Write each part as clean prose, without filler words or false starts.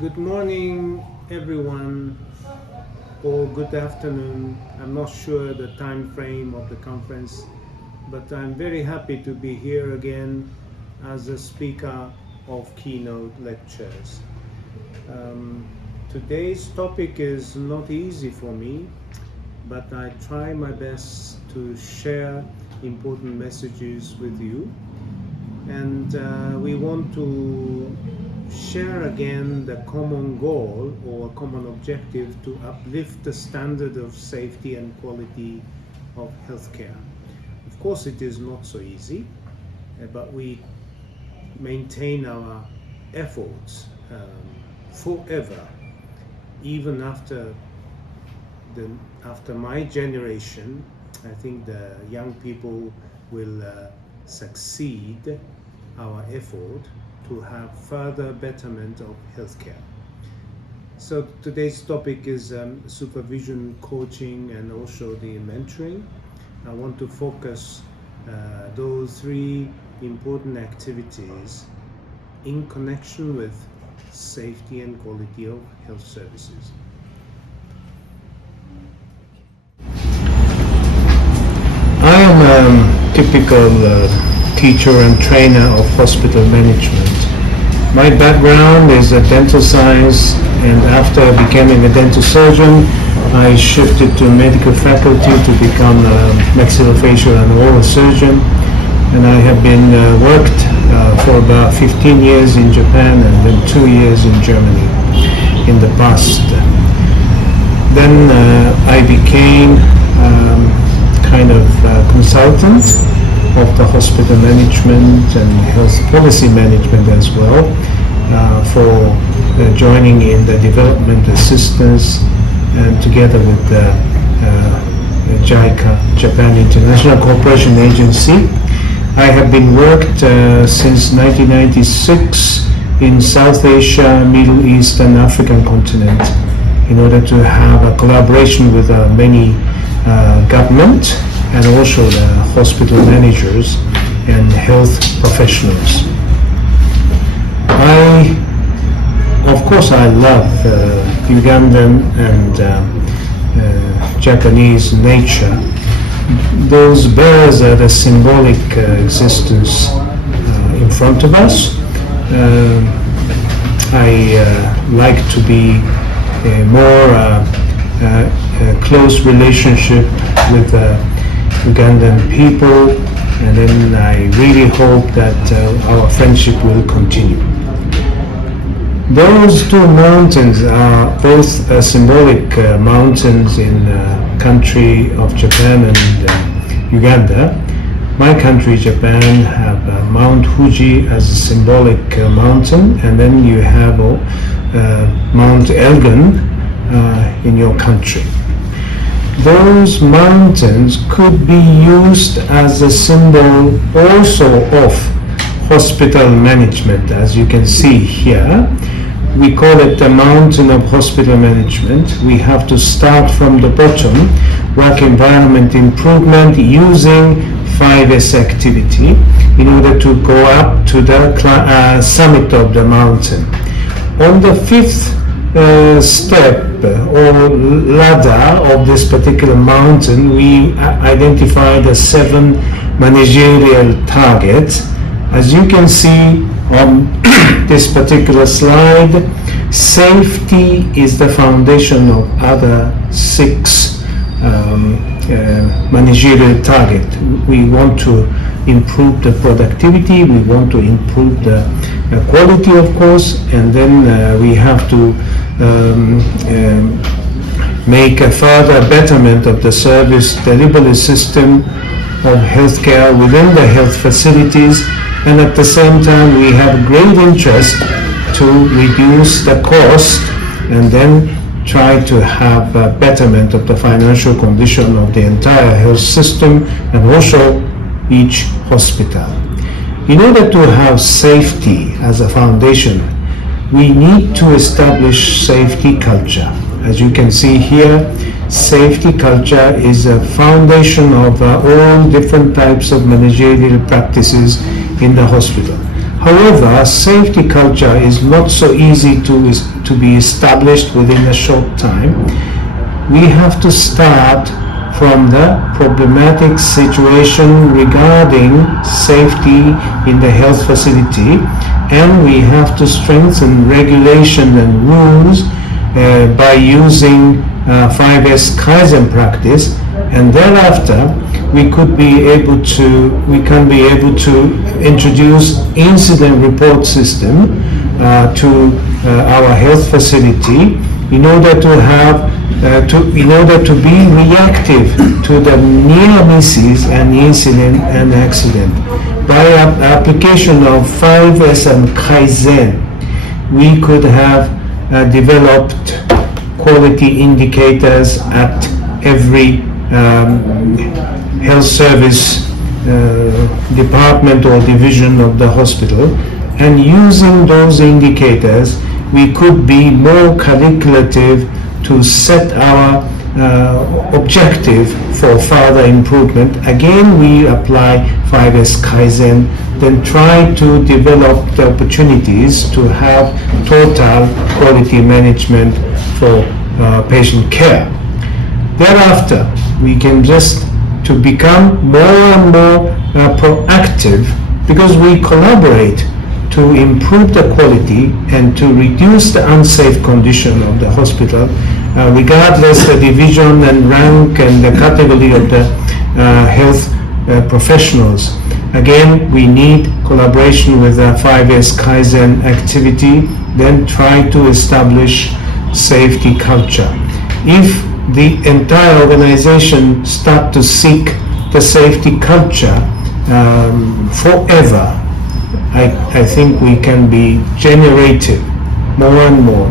Good morning, everyone, or good afternoon. I'm not sure the time frame of the conference, but I'm very happy to be here again as a speaker of keynote lectures. Today's topic is not easy for me, but I try my best to share important messages with you. And we want to share again the common goal or common objective to uplift the standard of safety and quality of healthcare. Of course, it is not so easy, but we maintain our efforts forever, even after my generation. I think the young people will succeed our effort to have further betterment of healthcare. So today's topic is supervision, coaching, and also the mentoring. I want to focus those three important activities in connection with safety and quality of health services. I am a typical teacher and trainer of hospital management. My background is a dental science, and after becoming a dental surgeon, I shifted to medical faculty to become a maxillofacial and oral surgeon, and I have been worked for about 15 years in Japan and then 2 years in Germany in the past. Then I became kind of consultant of the hospital management and health policy management as well, for joining in the development assistance and together with the JICA, Japan International Cooperation Agency. I have been worked since 1996 in South Asia, Middle East and African continent in order to have a collaboration with many government and also the hospital managers and health professionals. Of course, I love Ugandan and Japanese nature. Those bears are the symbolic existence in front of us. I like to be a more close relationship with Ugandan people, and then I really hope that our friendship will continue. Those two mountains are both symbolic mountains in the country of Japan and Uganda. My country, Japan, have Mount Fuji as a symbolic mountain, and then you have Mount Elgon in your country. Those mountains could be used as a symbol also of hospital management. As you can see here, we call it the mountain of hospital management. We have to start from the bottom, work environment improvement using 5S activity in order to go up to the summit of the mountain. On the fifth step or ladder of this particular mountain, we identify the 7 managerial targets. As you can see on this particular slide, safety is the foundation of other 6 managerial targets. We want to improve the productivity, we want to improve the quality, of course, and then we have to make a further betterment of the service delivery system of healthcare within the health facilities, and at the same time we have great interest to reduce the cost and then try to have a betterment of the financial condition of the entire health system and also each hospital. In order to have safety as a foundation, we need to establish safety culture. As you can see here, safety culture is a foundation of all different types of managerial practices in the hospital. However, safety culture is not so easy to be established within a short time. We have to start from the problematic situation regarding safety in the health facility, and we have to strengthen regulation and rules by using 5S Kaizen practice, and thereafter we can be able to introduce incident report system to our health facility in order to be reactive to the near misses and incident and accident. By application of 5S and Kaizen, we could have developed quality indicators at every health service department or division of the hospital, and using those indicators we could be more calculative to set our objective for further improvement. Again, we apply 5S Kaizen, then try to develop the opportunities to have total quality management for patient care. Thereafter, we can just to become more and more proactive, because we collaborate to improve the quality and to reduce the unsafe condition of the hospital, regardless the division and rank and the category of the health professionals. Again, we need collaboration with the 5S Kaizen activity, then try to establish safety culture. If the entire organization start to seek the safety culture forever, I think we can be generative more and more,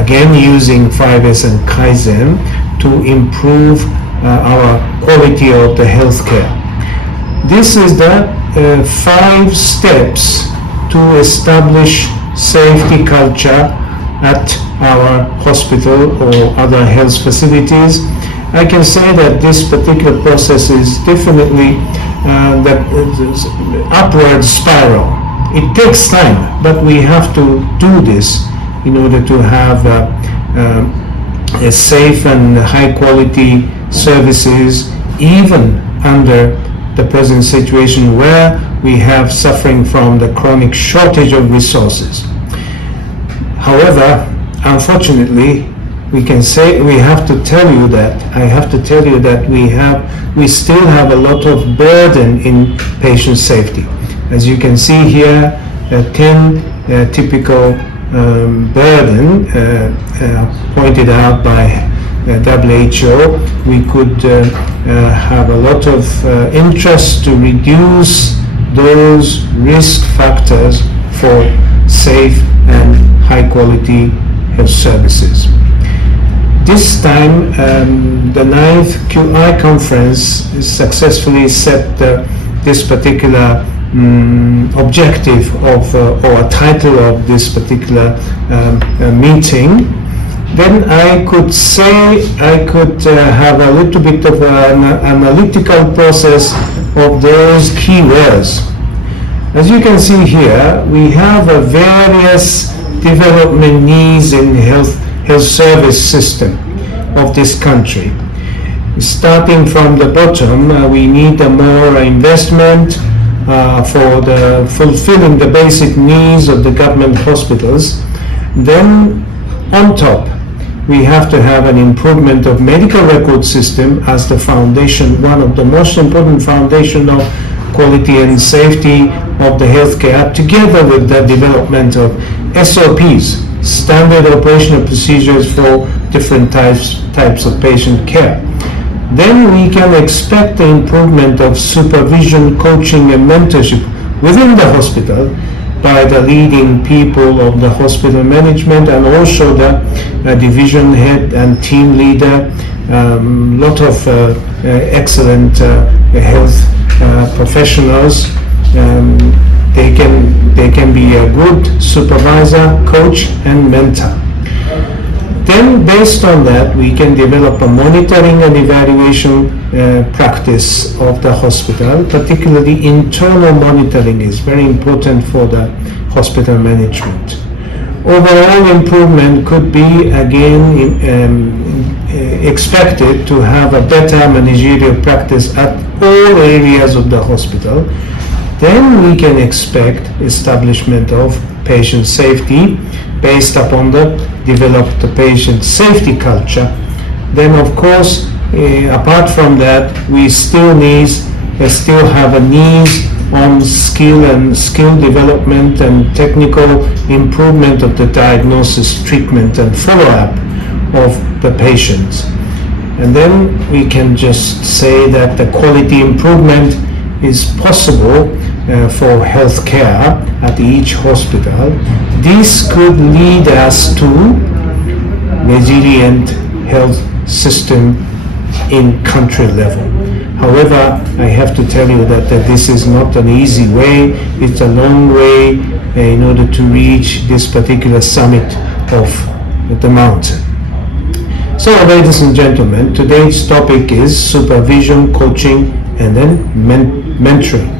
again using 5S and Kaizen to improve our quality of the healthcare. This is the 5 steps to establish safety culture at our hospital or other health facilities. I can say that this particular process is definitely that upward spiral. It takes time, but we have to do this in order to have a safe and high quality services, even under the present situation where we have suffering from the chronic shortage of resources. However, unfortunately, I have to tell you that we still have a lot of burden in patient safety. As you can see here, 10 typical burden pointed out by WHO. We could have a lot of interest to reduce those risk factors for safe and high quality health services. This time, the 9th QI conference successfully set this particular objective of or title of this particular meeting. Then I could say I could have a little bit of an analytical process of those keywords. As you can see here, we have a various development needs in health service system of this country. Starting from the bottom, we need a more investment for the fulfilling the basic needs of the government hospitals. Then on top, we have to have an improvement of medical record system as the foundation, one of the most important foundation of quality and safety of the healthcare, together with the development of SOPs, standard operational procedures for different types of patient care. Then we can expect the improvement of supervision, coaching and mentorship within the hospital by the leading people of the hospital management and also the division head and team leader. Lot of excellent health professionals. They can be a good supervisor, coach and mentor. Then, based on that, we can develop a monitoring and evaluation practice of the hospital. Particularly, internal monitoring is very important for the hospital management. Overall improvement could be again expected to have a better managerial practice at all areas of the hospital. Then we can expect establishment of patient safety based upon the developed patient safety culture. Then of course, apart from that, we still have a need on skill development and technical improvement of the diagnosis, treatment, and follow-up of the patients. And then we can just say that the quality improvement is possible for healthcare at each hospital. This could lead us to resilient health system in country level. However, I have to tell you that this is not an easy way. It's a long way in order to reach this particular summit of the mountain. So, ladies and gentlemen, today's topic is supervision, coaching, and then mentoring.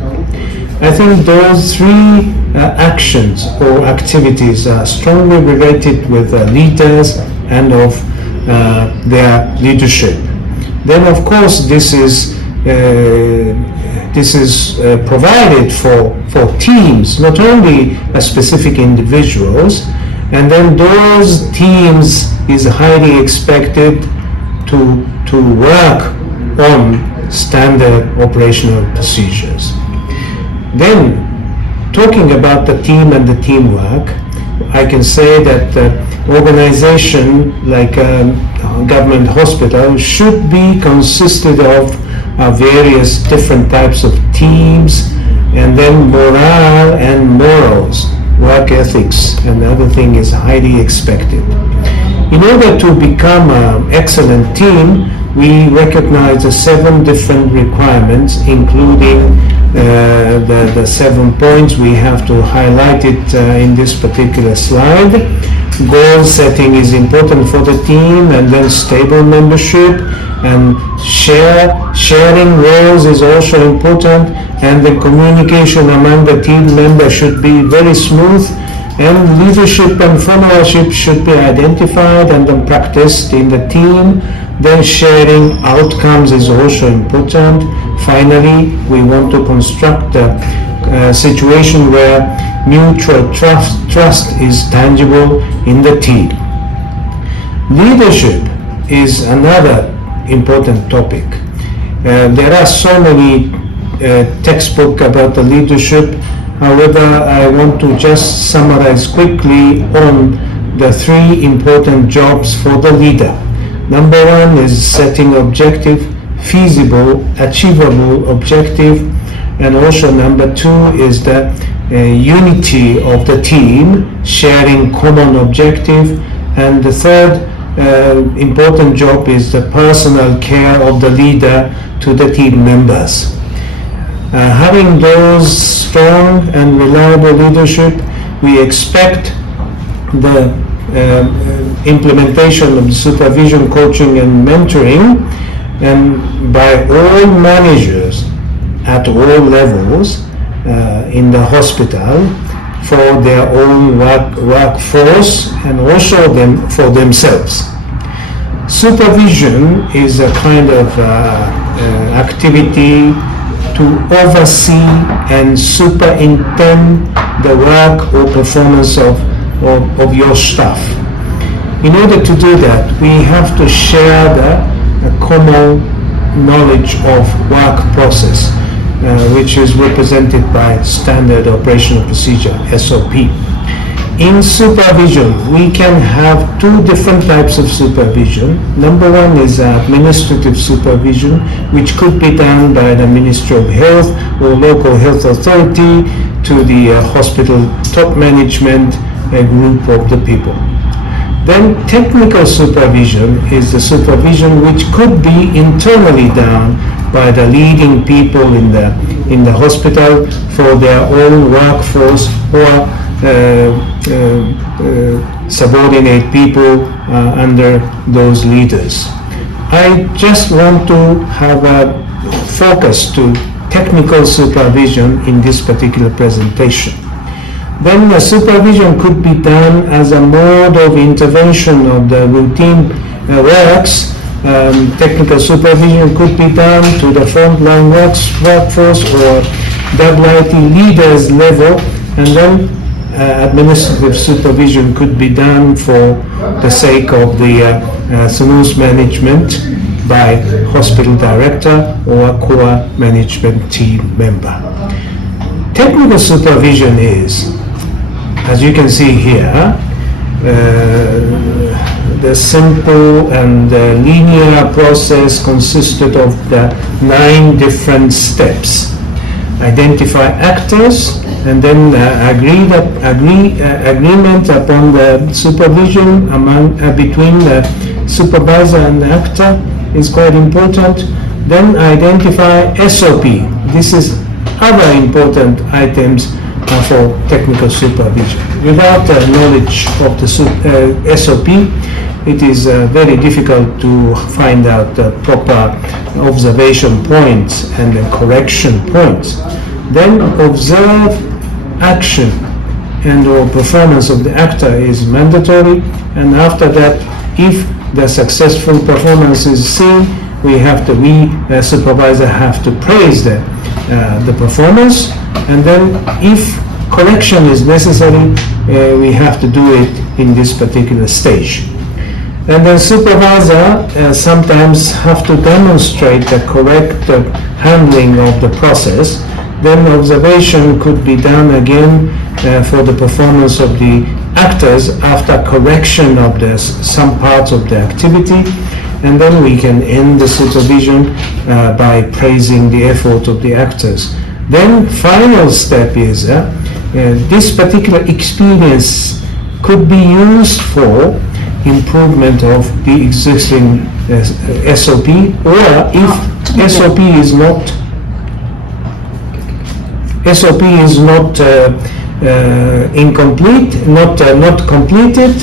I think those three actions or activities are strongly related with leaders and of their leadership. Then, of course, this is provided for teams, not only specific individuals, and then those teams is highly expected to work on standard operational procedures. Then, talking about the team and the teamwork, I can say that organization like a government hospital should be consisted of various different types of teams, and then morale and morals, work ethics, and other thing is highly expected. In order to become an excellent team, we recognize the 7 different requirements, including the 7 points. We have to highlight it in this particular slide. Goal setting is important for the team, and then stable membership, and sharing roles is also important, and the communication among the team members should be very smooth, and leadership and followership should be identified and then practiced in the team. Then sharing outcomes is also important. Finally, we want to construct a situation where mutual trust is tangible in the team. Leadership is another important topic. There are so many textbooks about the leadership. However, I want to just summarize quickly on the 3 important jobs for the leader. Number 1 is setting objective, feasible, achievable objective, and also number 2 is the unity of the team, sharing common objective, and the third important job is the personal care of the leader to the team members. Having those strong and reliable leadership, we expect the implementation of supervision, coaching, and mentoring, and by all managers at all levels in the hospital for their own workforce and also for themselves. Supervision is a kind of activity to oversee and superintend the work or performance of your staff. In order to do that, we have to share the common knowledge of work process, which is represented by standard operational procedure, SOP. In supervision, we can have 2 different types of supervision. Number 1 is administrative supervision, which could be done by the Ministry of Health or local health authority to the hospital top management group of the people. Then technical supervision is the supervision which could be internally done by the leading people in the hospital for their own workforce, or subordinate people under those leaders. I just want to have a focus to technical supervision in this particular presentation. Then the supervision could be done as a mode of intervention of the routine works. Technical supervision could be done to the frontline workforce or WIT leaders level, and then administrative supervision could be done for the sake of the smooth management by hospital director or core management team member. Technical supervision is, as you can see here, the simple and linear process consisted of the 9 different steps. Identify actors, and then agreement upon the supervision between the supervisor and the actor is quite important. Then identify SOP. This is other important items for technical supervision. Without knowledge of the SOP, it is very difficult to find out the proper observation points and the correction points. Then observe action and or performance of the actor is mandatory, and after that, if the successful performance is seen, we supervisor have to praise the performance, and then if correction is necessary, we have to do it in this particular stage. And the supervisor sometimes have to demonstrate the correct handling of the process. Then observation could be done again for the performance of the actors after correction of some parts of the activity, and then we can end the supervision by praising the effort of the actors. Then final step is this particular experience could be used for improvement of the existing SOP, or if SOP is not incomplete, not completed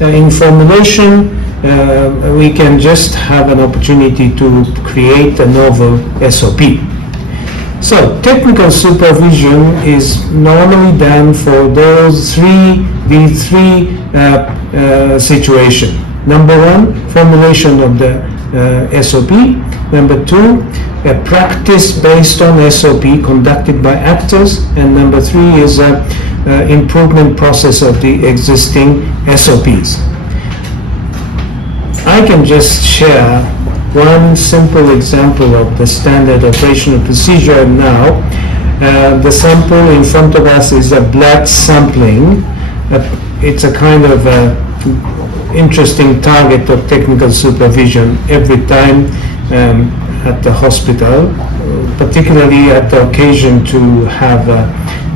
in formulation, we can just have an opportunity to create a novel SOP. So technical supervision is normally done for these three situations. Number 1, formulation of the SOP. Number 2, a practice based on SOP conducted by actors. And number 3 is an improvement process of the existing SOPs. I can just share one simple example of the standard operational procedure now. The sample in front of us is a blood sampling. It's a kind of interesting target of technical supervision every time at the hospital, particularly at the occasion to have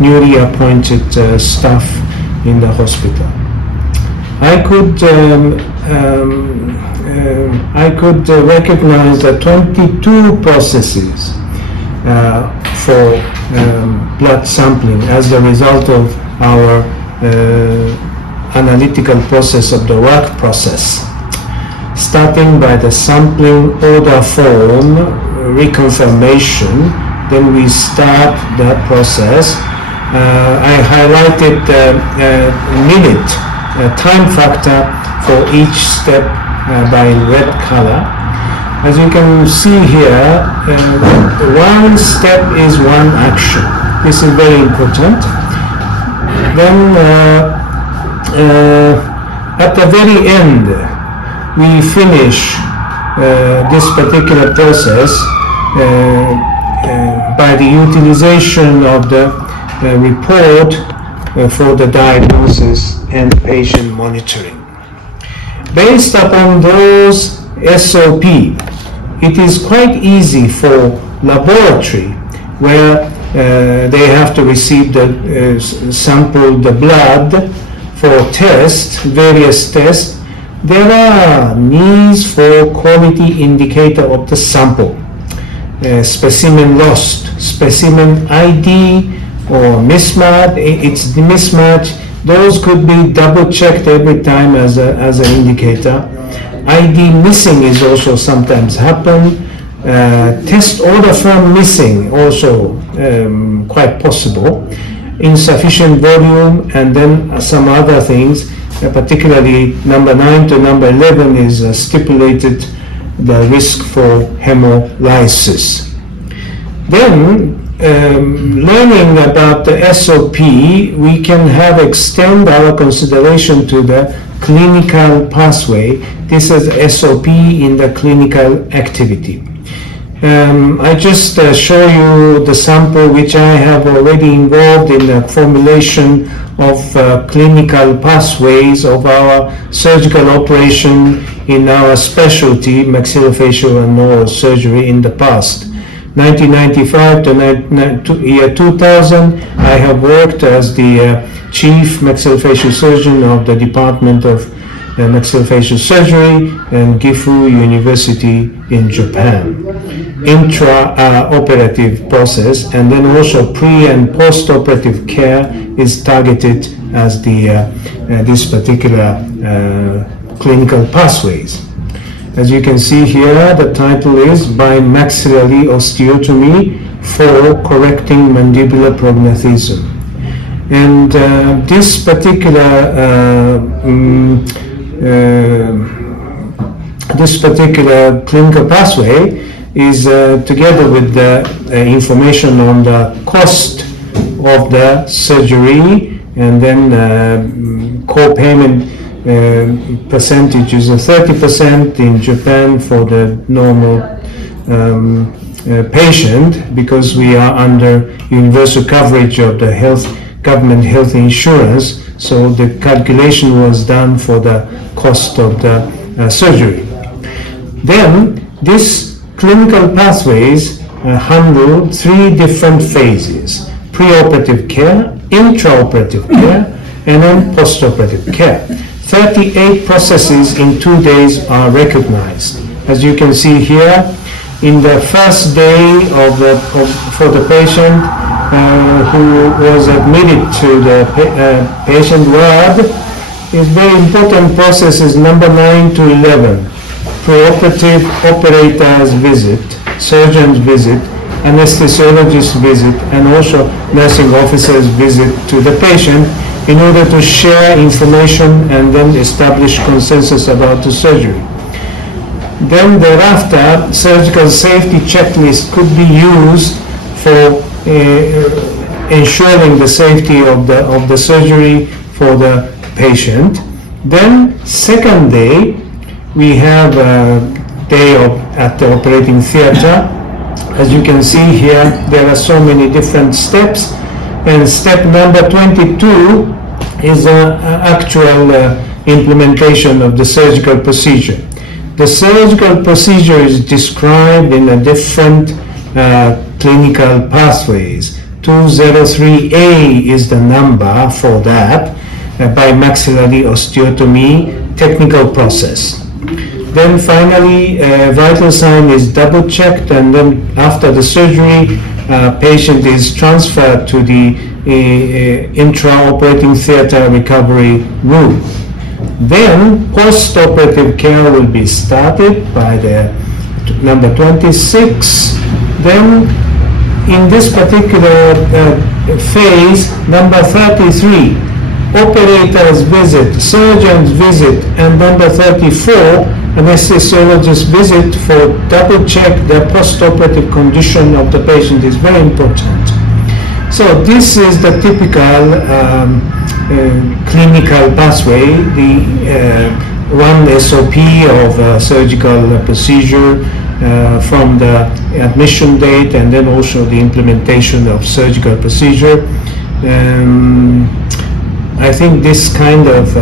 newly appointed staff in the hospital. I could recognize the 22 processes for blood sampling as a result of our analytical process of the work process, starting by the sampling order form reconfirmation. Then we start that process. I highlighted minute time factor for each step by red color. As you can see here, one step is one action. This is very important. Then at the very end, we finish this particular process by the utilization of the report for the diagnosis and patient monitoring. Based upon those SOP, it is quite easy for laboratory, where they have to receive the sample, the blood, for tests, various tests. There are needs for quality indicator of the sample. Specimen lost, specimen ID or mismatch. It's the mismatch Those could be double checked every time as an indicator. ID missing is also sometimes happen. Test order form missing also quite possible. Insufficient volume, and then some other things, particularly number 9 to number 11 is stipulated the risk for hemolysis. Then learning about the SOP, we can extend our consideration to the clinical pathway. This is SOP in the clinical activity. I just show you the sample which I have already involved in the formulation of clinical pathways of our surgical operation in our specialty, maxillofacial and neurosurgery in the past. 1995 to year 2000, I have worked as the chief maxillofacial surgeon of the Department of Maxillofacial Surgery and Gifu University in Japan. Intra-operative process, and then also pre- and post-operative care is targeted as this particular clinical pathways. As you can see here, the title is Bimaxillary Osteotomy for Correcting Mandibular Prognathism. And this particular clinical pathway is together with the information on the cost of the surgery, and then co-payment percentage is 30% in Japan for the normal patient, because we are under universal coverage of the government health insurance, so the calculation was done for the cost of the surgery. Then this clinical pathways handle 3 different phases: preoperative care, intraoperative care, and then postoperative care. 38 processes in 2 days are recognized. As you can see here, in the first day for the patient who was admitted to the patient ward, is very important processes number 9 to 11. Preoperative operator's visit, surgeon's visit, anesthesiologist visit, and also nursing officer's visit to the patient in order to share information and then establish consensus about the surgery. Then thereafter, surgical safety checklist could be used for ensuring the safety of the surgery for the patient. Then second day, we have a day at the operating theater. As you can see here, there are so many different steps, and step number 22 is an actual implementation of the surgical procedure. The surgical procedure is described in a different clinical pathways. 203A is the number for that, bimaxillary osteotomy technical process. Then finally, vital sign is double checked, and then after the surgery, patient is transferred to the intra-operating theater recovery room. Then post-operative care will be started by the number 26. Then in this particular phase, number 33, operator's visit, surgeon's visit, and number 34, anesthesiologist visit for double check the post-operative condition of the patient is very important. So this is the typical clinical pathway, the one SOP of surgical procedure from the admission date, and then also the implementation of surgical procedure. I think this kind of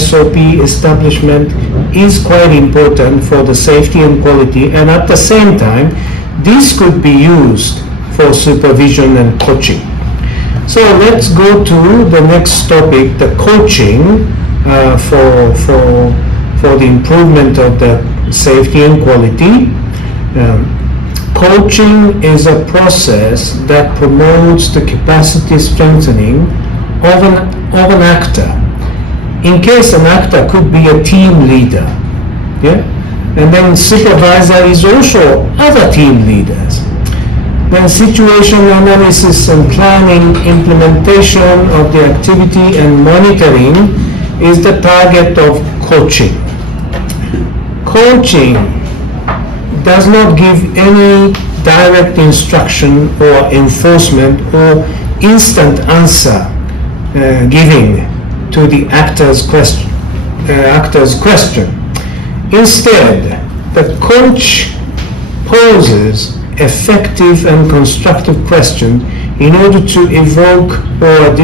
SOP establishment is quite important for the safety and quality, and at the same time, this could be used for supervision and coaching. So let's go to the next topic, the coaching for the improvement of the safety and quality. Coaching is a process that promotes the capacity strengthening of an of an actor. In case an actor could be a team leader, yeah? And then supervisor is also other team leaders. Then situation analysis and planning, implementation of the activity and monitoring is the target of coaching. Coaching does not give any direct instruction or enforcement or instant answer giving to the actor's question. Instead, the coach poses effective and constructive questions in order to evoke or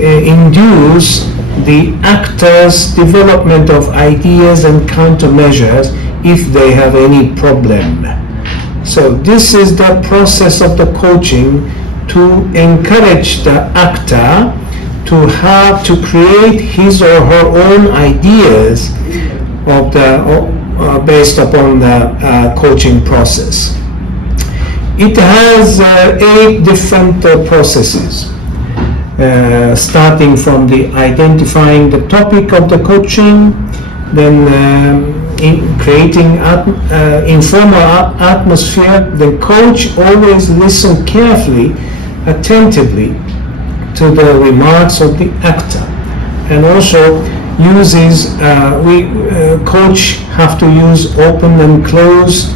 induce the actor's development of ideas and countermeasures if they have any problem. So this is the process of the coaching to encourage the actor to create his or her own ideas of based upon the coaching process. It has 8 different processes, starting from the identifying the topic of the coaching, then in creating informal atmosphere. The coach always listens carefully, attentively to the remarks of the actor, and also uses coach have to use open and closed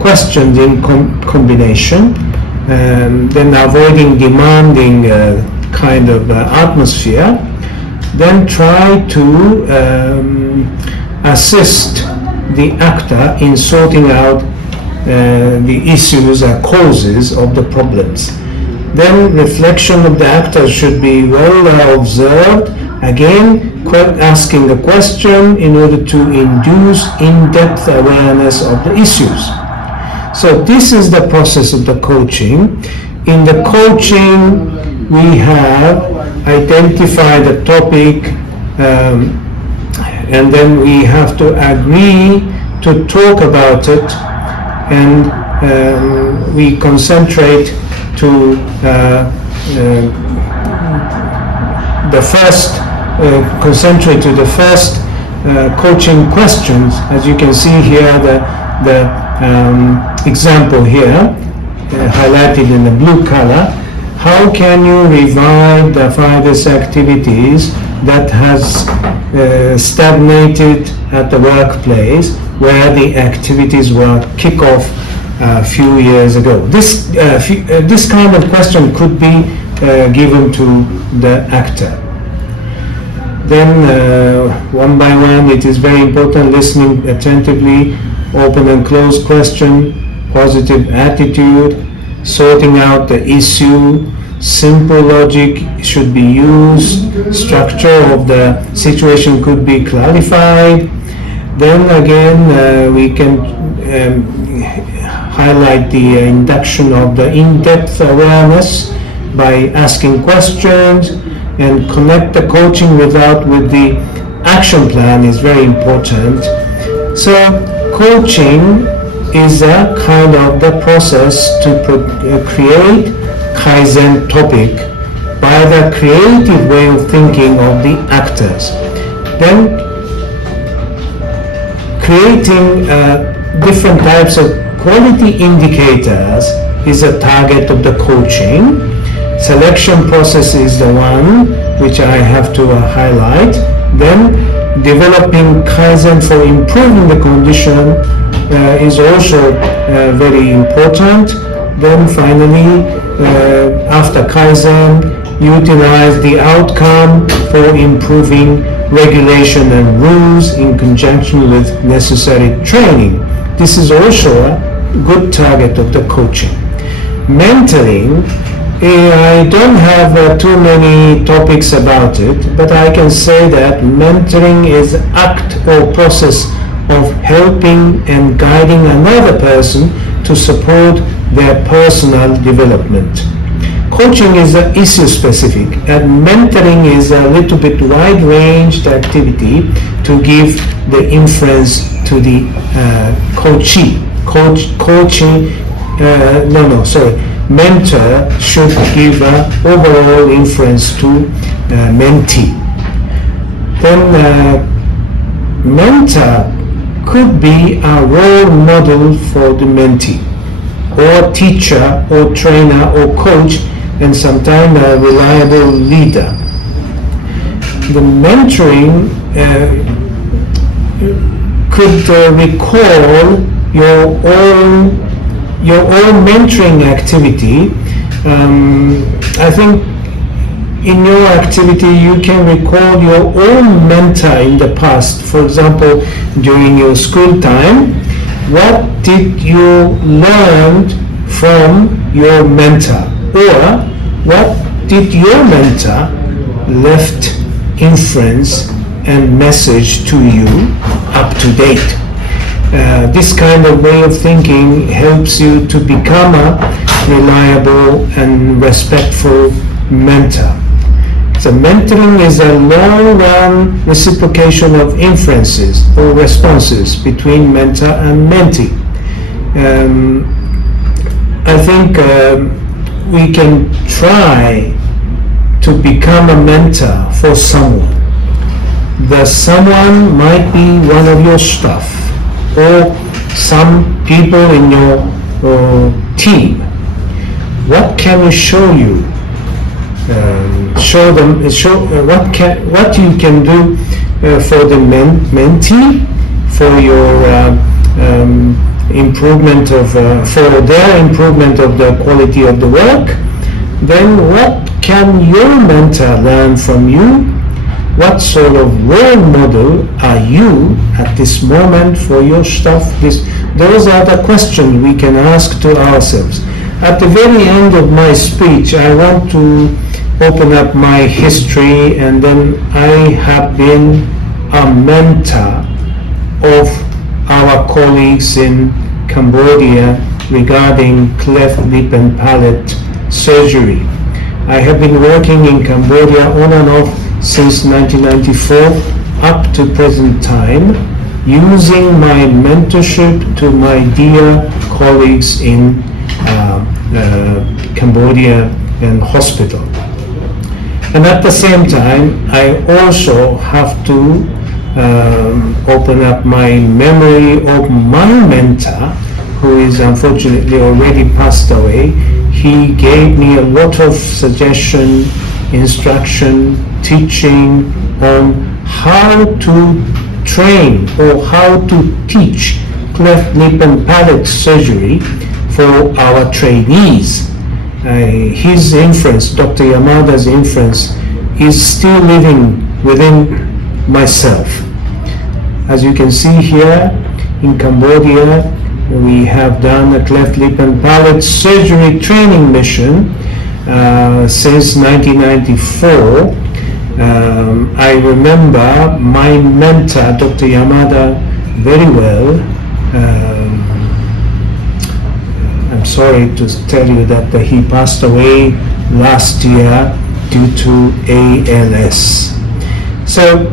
questions in combination, then avoiding demanding kind of atmosphere, then try to assist the actor in sorting out the issues or causes of the problems. Then reflection of the actor should be well observed, again asking the question in order to induce in-depth awareness of the issues. So this is the process of the coaching. In the coaching, we have identified the topic, and then we have to agree to talk about it, and we concentrate to the first coaching questions. As you can see here, the example here, highlighted in the blue color. How can you revive the 5S activities that has stagnated at the workplace where the activities were kick off a few years ago? This kind of question could be given to the actor. Then one by one, it is very important listening attentively, open and closed question, positive attitude, sorting out the issue, simple logic should be used, structure of the situation could be clarified. Then again, we can highlight the induction of the in-depth awareness by asking questions, and connect the coaching with the action plan is very important. So coaching is a kind of the process to create Kaizen topic by the creative way of thinking of the actors. Then creating different types of quality indicators is a target of the coaching. Selection process is the one which I have to highlight. Then developing Kaizen for improving the condition is also very important. Then finally, after Kaizen, utilize the outcome for improving regulation and rules in conjunction with necessary training. This is also a good target of the coaching. Mentoring, I don't have too many topics about it, but I can say that mentoring is act or process of helping and guiding another person to support their personal development. Coaching is issue specific, and mentoring is a little bit wide-ranged activity to give the influence to the coachee. mentor should give overall influence to mentee. Then mentor could be a role model for the mentee, or teacher, or trainer, or coach, and sometimes a reliable leader. The mentoring could recall your own mentoring activity. I think in your activity you can recall your own mentor in the past. For example, during your school time, what did you learn from your mentor, or what did your mentor left influence and message to you up to date? This kind of way of thinking helps you to become a reliable and respectful mentor. So mentoring is a long-run reciprocation of influences or responses between mentor and mentee. I think we can try to become a mentor for someone. The someone might be one of your staff, or some people in your team. What can we show you? Show them. What you can do for the mentee, for your improvement of for their improvement of the quality of the work. Then what can your mentor learn from you? What sort of role model are you at this moment for your staff? Those are the questions we can ask to ourselves. At the very end of my speech, I want to open up my history, and then I have been a mentor of our colleagues in Cambodia regarding cleft lip and palate surgery. I have been working in Cambodia on and off since 1994 up to present time, using my mentorship to my dear colleagues in Cambodia and hospital. And at the same time, I also have to open up my memory of my mentor, who is unfortunately already passed away. He gave me a lot of suggestion, instruction, teaching on how to train or how to teach cleft lip and palate surgery for our trainees. His influence, Dr. Yamada's influence, is still living within myself. As you can see here, in Cambodia, we have done a cleft lip and palate surgery training mission since 1994. I remember my mentor, Dr. Yamada, very well. I'm sorry to tell you that he passed away last year due to ALS. So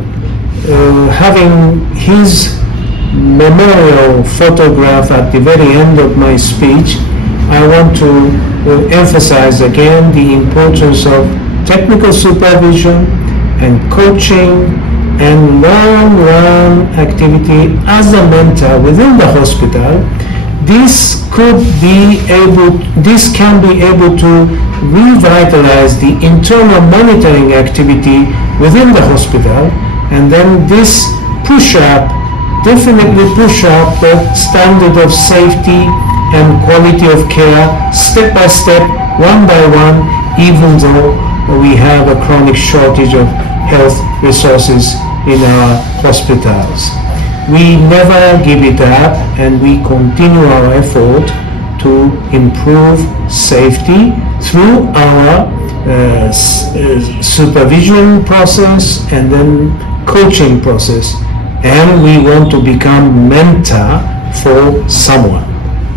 having his memorial photograph at the very end of my speech, I want to emphasize again the importance of technical supervision and coaching and long-run activity as a mentor within the hospital. This can be able to revitalize the internal monitoring activity within the hospital, and then this definitely push up the standard of safety and quality of care step by step, one by one, even though we have a chronic shortage of health resources in our hospitals. We never give it up, and we continue our effort to improve safety through our supervision process and then coaching process. And we want to become mentor for someone.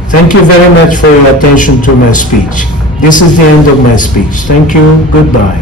Thank you very much for your attention to my speech. This is the end of my speech. Thank you. Goodbye.